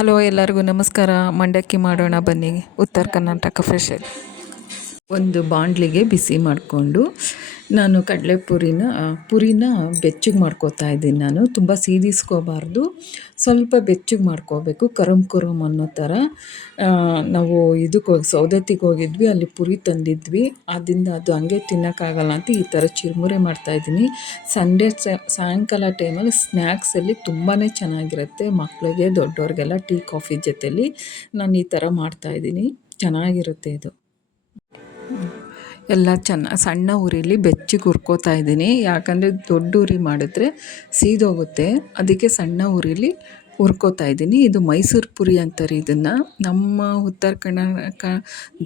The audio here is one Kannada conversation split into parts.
ಹಲೋ, ಎಲ್ಲರಿಗೂ ನಮಸ್ಕಾರ. ಮಂಡಕ್ಕಿ ಮಾಡೋಣ ಬನ್ನಿ. ಉತ್ತರ ಕರ್ನಾಟಕ ಸ್ಪೆಷಲ್. ಒಂದು ಬಾಣಲಿಗೆ ಬಿಸಿ ಮಾಡಿಕೊಂಡು ನಾನು ಪುರಿನ ಬೆಚ್ಚಗೆ ಮಾಡ್ಕೋತಾ ಇದ್ದೀನಿ. ನಾನು ತುಂಬ ಸೀದಿಸ್ಕೋಬಾರ್ದು, ಸ್ವಲ್ಪ ಬೆಚ್ಚಗೆ ಮಾಡ್ಕೋಬೇಕು. ಕರಮ್ ಅನ್ನೋ ಥರ. ನಾವು ಸೌದತ್ತಿಗೆ ಹೋಗಿದ್ವಿ, ಅಲ್ಲಿ ಪುರಿ ತಂದಿದ್ವಿ. ಅದರಿಂದ ಅದು ಹಂಗೆ ತಿನ್ನೋಕ್ಕಾಗಲ್ಲ ಅಂತ ಈ ಥರ ಚಿರುಮುರಿ ಮಾಡ್ತಾಯಿದ್ದೀನಿ. ಸಾಯಂಕಾಲ ಟೈಮಲ್ಲಿ ಸ್ನ್ಯಾಕ್ಸಲ್ಲಿ ತುಂಬಾ ಚೆನ್ನಾಗಿರುತ್ತೆ. ಮಕ್ಕಳಿಗೆ, ದೊಡ್ಡವ್ರಿಗೆಲ್ಲ ಟೀ ಕಾಫಿ ಜೊತೆಲಿ ನಾನು ಈ ಥರ ಮಾಡ್ತಾಯಿದ್ದೀನಿ. ಚೆನ್ನಾಗಿರುತ್ತೆ ಇದು. ಎಲ್ಲ ಸಣ್ಣ ಉರಿಲಿ ಬೆಚ್ಚಗೆ ಹುರ್ಕೋತಾ ಇದ್ದೀನಿ. ಯಾಕಂದರೆ ದೊಡ್ಡ ಉರಿ ಮಾಡಿದ್ರೆ ಸೀದೋಗುತ್ತೆ, ಅದಕ್ಕೆ ಸಣ್ಣ ಉರಿಲಿ ಹುರ್ಕೋತಾ ಇದ್ದೀನಿ. ಇದು ಮೈಸೂರು ಪುರಿ ಅಂತಾರೆ ಇದನ್ನು. ನಮ್ಮ ಉತ್ತರ ಕರ್ನಾಟಕ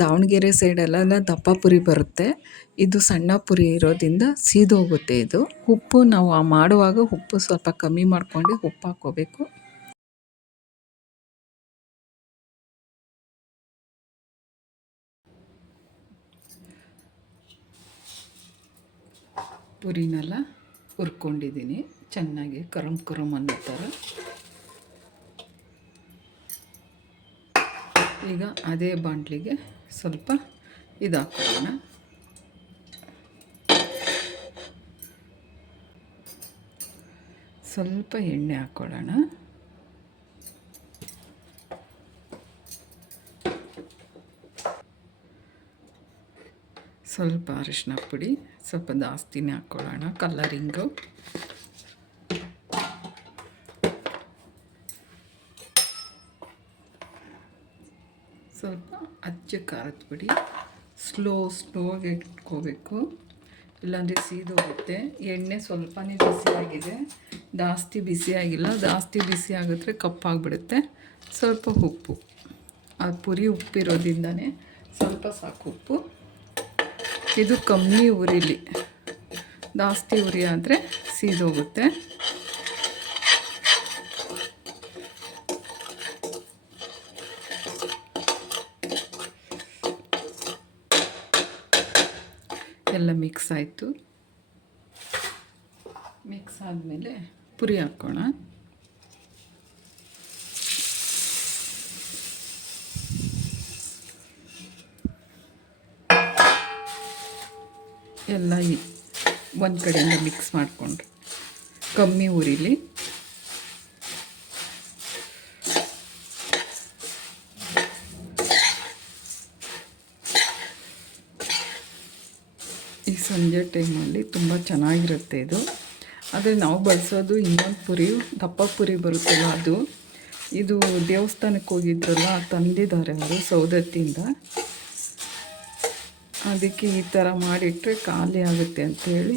ದಾವಣಗೆರೆ ಸೈಡೆಲ್ಲ ದಪ್ಪ ಪುರಿ ಬರುತ್ತೆ. ಇದು ಸಣ್ಣ ಪುರಿ ಇರೋದ್ರಿಂದ ಸೀದೋಗುತ್ತೆ ಇದು. ಉಪ್ಪು ನಾವು ಮಾಡುವಾಗ ಉಪ್ಪು ಸ್ವಲ್ಪ ಕಮ್ಮಿ ಮಾಡಿಕೊಂಡು ಉಪ್ಪು ಹಾಕ್ಕೋಬೇಕು. ಪುರಿನೆಲ್ಲ ಹುರ್ಕೊಂಡಿದ್ದೀನಿ ಚೆನ್ನಾಗಿ ಕರಮ್ ಅನ್ನೋ ಥರ. ಈಗ ಅದೇ ಬಾಣಲಿಗೆ ಸ್ವಲ್ಪ ಇದು ಹಾಕೋಣ. ಸ್ವಲ್ಪ ಎಣ್ಣೆ ಹಾಕ್ಕೊಳ್ಳೋಣ. ಸ್ವಲ್ಪ ಅರಿಶಿನ ಪುಡಿ ಸ್ವಲ್ಪ ಜಾಸ್ತಿನೇ ಹಾಕ್ಕೊಳ್ಳೋಣ, ಕಲರಿಂಗು. ಸ್ವಲ್ಪ ಅಚ್ಚ ಖಾರದ ಪುಡಿ. ಸ್ಲೋಗೆ ಇಟ್ಕೋಬೇಕು, ಇಲ್ಲಾಂದರೆ ಸೀದೋಗುತ್ತೆ. ಎಣ್ಣೆ ಸ್ವಲ್ಪನೇ ಬಿಸಿಯಾಗಿದೆ, ಜಾಸ್ತಿ ಬಿಸಿಯಾಗಿಲ್ಲ. ಜಾಸ್ತಿ ಬಿಸಿ ಆಗಿದ್ರೆ ಕಪ್ಪಾಗಿಬಿಡುತ್ತೆ. ಸ್ವಲ್ಪ ಉಪ್ಪು, ಅದು ಪುರಿ ಉಪ್ಪಿರೋದ್ರಿಂದನೇ ಸ್ವಲ್ಪ ಸಾಕು ಉಪ್ಪು. ಇದು ಕಮ್ಮಿ ಉರಿಲಿ, ಜಾಸ್ತಿ ಉರಿ ಆದರೆ ಸೀದೋಗುತ್ತೆ. ಎಲ್ಲ ಮಿಕ್ಸ್ ಆಯಿತು. ಮಿಕ್ಸ್ ಆದಮೇಲೆ ಪುರಿ ಹಾಕೋಣ. ಎಲ್ಲ ಒಂದು ಕಡೆಯಿಂದ ಮಿಕ್ಸ್ ಮಾಡಿಕೊಂಡ್ರೆ ಕಮ್ಮಿ ಉರಿಲಿ. ಈ ಸಂಜೆ ಟೈಮಲ್ಲಿ ತುಂಬ ಚೆನ್ನಾಗಿರುತ್ತೆ ಇದು. ಆದರೆ ನಾವು ಬಳಸೋದು ಇನ್ನೊಂದು ಪುರಿ, ದಪ್ಪ ಪುರಿ ಬರುತ್ತಲ್ಲ ಅದು. ಇದು ದೇವಸ್ಥಾನಕ್ಕೆ ಹೋಗಿದ್ರಲ್ಲ, ತಂದಿದ್ದಾರೆ ಅವರು ಸೌದತ್ತಿಯಿಂದ. ಅದಕ್ಕೆ ಈ ಥರ ಮಾಡಿಟ್ರೆ ಖಾಲಿ ಆಗುತ್ತೆ ಅಂಥೇಳಿ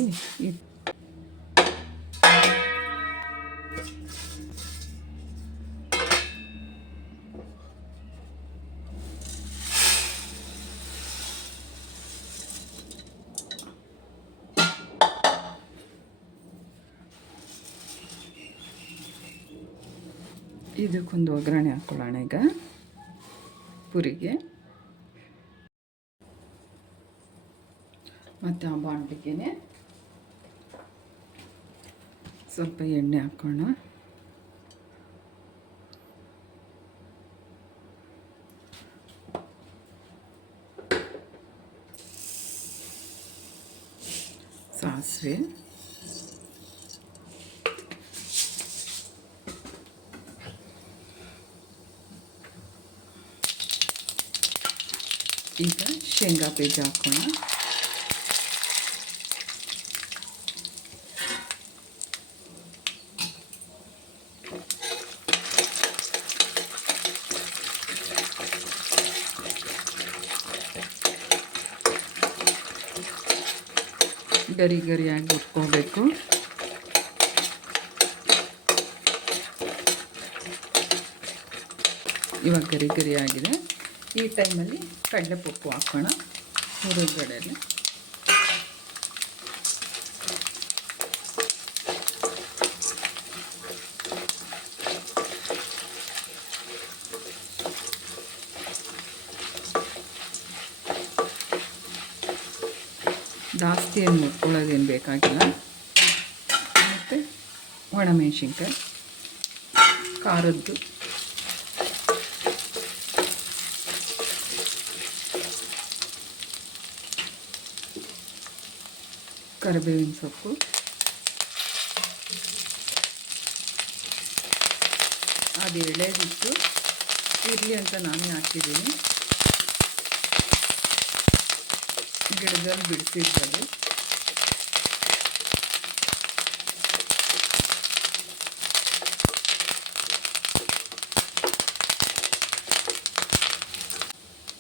ಇದಕ್ಕೊಂದು ಒಗ್ಗರಣೆ ಹಾಕ್ಕೊಳ್ಳೋಣ ಈಗ ಪುರಿಗೆ. ಮತ್ತು ಆ ಬಾಣಲಿಗೆ ಸ್ವಲ್ಪ ಎಣ್ಣೆ ಹಾಕೋಣ. ಸಾಸಿವೆ, ಈಗ ಶೇಂಗಾ ಬೀಜ ಹಾಕೋಣ. ಗರಿಯಾಗಿ ಹುರ್ಕೋಬೇಕು. ಇವಾಗ ಗರಿ ಆಗಿದೆ. ಈ ಟೈಮಲ್ಲಿ ಕಡಲೆಪಪ್ಪು ಹಾಕೋಣ ಹೊರಗಡೆಯಲ್ಲಿ. ಜಾಸ್ತಿ ಏನು ಮುಟ್ಕೊಳ್ಳೋದೇನು ಬೇಕಾಗಿಲ್ಲ. ಮತ್ತು ಒಣಮೆಣಸಿನ್ಕಾಯಿ ಖಾರದ್ದು ಕರಿಬೇವಿನ ಸೊಪ್ಪು, ಅದು ಎಳೆದಿತ್ತು ಇರಲಿ ಅಂತ ನಾನೇ ಹಾಕಿದ್ದೀನಿ. ಗಿಡದಲ್ಲಿ ಬಿಡಿಸಿದ್ದದು.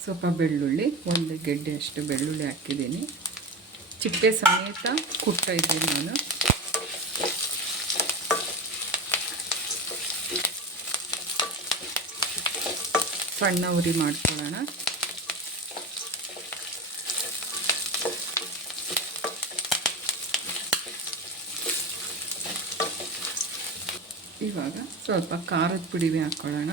ಸ್ವಲ್ಪ ಬೆಳ್ಳುಳ್ಳಿ, ಒಂದು ಗೆಡ್ಡೆ ಅಷ್ಟು ಬೆಳ್ಳುಳ್ಳಿ ಹಾಕಿದ್ದೀನಿ. ಚಿಪ್ಪೆ ಸಮೇತ ಕುಟ್ತಾ ಇದ್ದೀನಿ ನಾನು. ಸಣ್ಣ ಉರಿ ಮಾಡ್ಕೊಳ್ಳೋಣ. ಇವಾಗ ಸ್ವಲ್ಪ ಖಾರದ ಪುಡಿ ಹಾಕ್ಕೊಳ್ಳೋಣ.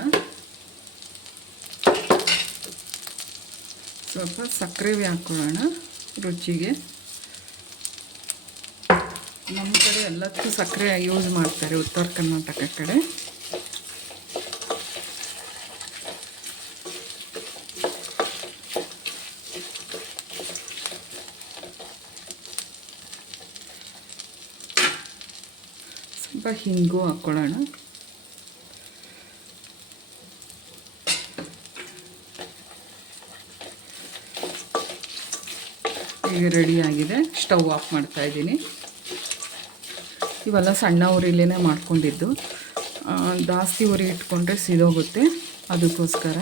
ಸ್ವಲ್ಪ ಸಕ್ಕರೆ ಹಾಕ್ಕೊಳ್ಳೋಣ ರುಚಿಗೆ. ನಮ್ಮ ಕಡೆ ಎಲ್ಲದಕ್ಕೂ ಸಕ್ಕರೆ ಯೂಸ್ ಮಾಡ್ತಾರೆ, ಉತ್ತರ ಕರ್ನಾಟಕ ಕಡೆ. ಸ್ವಲ್ಪ ಹಿಂಗು ಹಾಕ್ಕೊಳ್ಳೋಣ. ಈಗ ರೆಡಿಯಾಗಿದೆ. ಸ್ಟವ್ ಆಫ್ ಮಾಡ್ತಾ ಇದ್ದೀನಿ. ಇವೆಲ್ಲ ಸಣ್ಣ ಉರಿಲೇ ಮಾಡ್ಕೊಂಡಿದ್ದು. ಜಾಸ್ತಿ ಉರಿ ಇಟ್ಕೊಂಡ್ರೆ ಸಿದೋಗುತ್ತೆ, ಅದಕ್ಕೋಸ್ಕರ.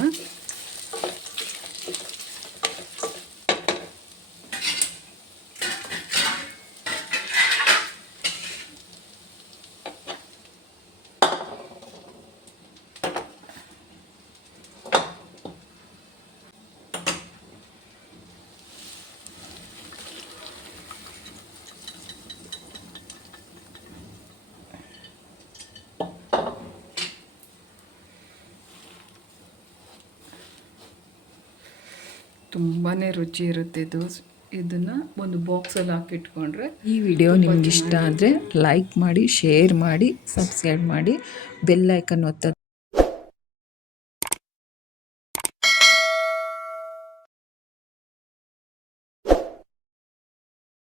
ತುಂಬಾ ರುಚಿ ಇರುತ್ತೆ ಇದು. ಇದನ್ನು ಒಂದು ಬಾಕ್ಸಲ್ಲಿ ಹಾಕಿಟ್ಕೊಂಡ್ರೆ. ಈ ವಿಡಿಯೋ ನಿಮ್ಗೆ ಇಷ್ಟ ಆದರೆ ಲೈಕ್ ಮಾಡಿ, ಶೇರ್ ಮಾಡಿ, ಸಬ್ಸ್ಕ್ರೈಬ್ ಮಾಡಿ, ಬೆಲ್ ಐಕನ್ ಒತ್ತೋದು